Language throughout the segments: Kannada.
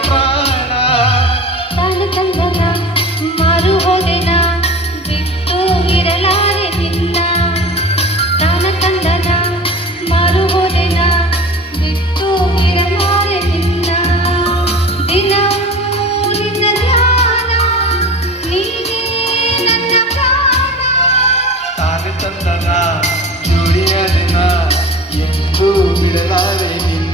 ಪ್ರಾಣ ತಾನು ತಂದನ ಮಾರು ಹೋದೆನ ಬಿಟ್ಟು ಇರಲಾರೆ ನಿನ್ನ ತಾನ ತಂದನ ಮಾರು ಹೋದೆನ ಬಿಟ್ಟು ಇರಲಾರೆ ನಿನ್ನ ದಿನವೂ ನಿನ್ನ ಧ್ಯಾನ ನೀನೇ ನನ್ನ ಪ್ರಾಣ ತಾನು ತಂದನ ಜೋಡಿಯಾದೆನ ಎಂದು ಬಿಡಲಾರೆ ನಿನ್ನ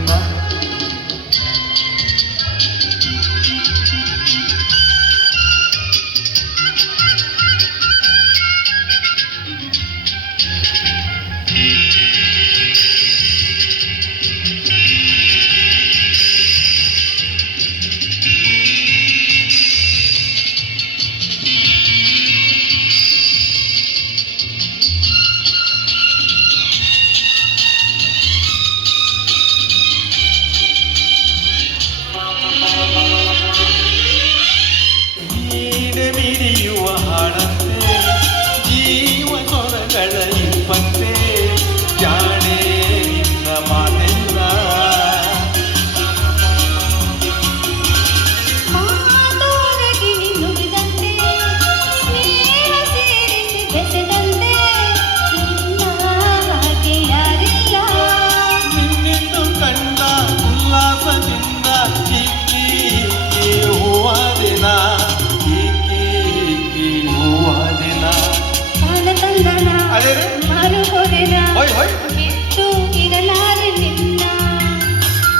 ಮಿಡಿಯುವ ಹಾಡಂತೆ ಜೀವ ಸೊರಗಳ ಇಂಪಂತೆ ಜಾಣೆ ನಿನ್ನ ಮಾತೆಲ್ಲ ಮಾತೊರಗಿನಿ ನುಡಿದಂತೆ ಸ್ನೇಹ ಸೇರಿಸಿ ಬೆಸೆದಂತೆ ನಿನ್ನ ಹಾಗೆ ಯಾರಿಲ್ಲ ನಿನ್ನೆಂದು ಕಂಡ ಉಲ್ಲಾಸದಿಂದ ಇಕ್ಕಿ ಹೂವಾದಿನ ತಂದನ ಅದೇರೆ ಮಾರು ಹೋದೆನ ಹೋಯ್ ಹೋಯ್ ಬಿಟ್ಟು ಇರಲಾರೆ ನಿನ್ನ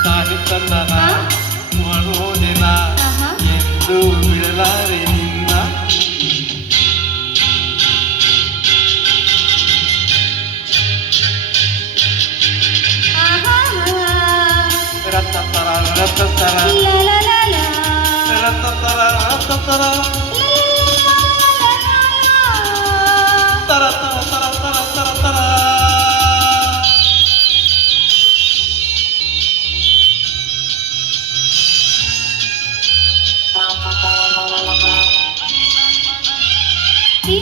ತಾನು ತಂದನ ಮಾಡುವುದಿನ ಆಹಾ. ಎಂದು ಬಿಡಲಾರೆ ನಿನ್ನ ಆಹಾ. ರತ್ತತರ ರತ್ತತರ ಲಾ ಲಾ ಲಾ ಲಾ. ರತ್ತತರ ರತ್ತತರ ತರ ತರ ತರ ತರ ತರ ತರ ಈ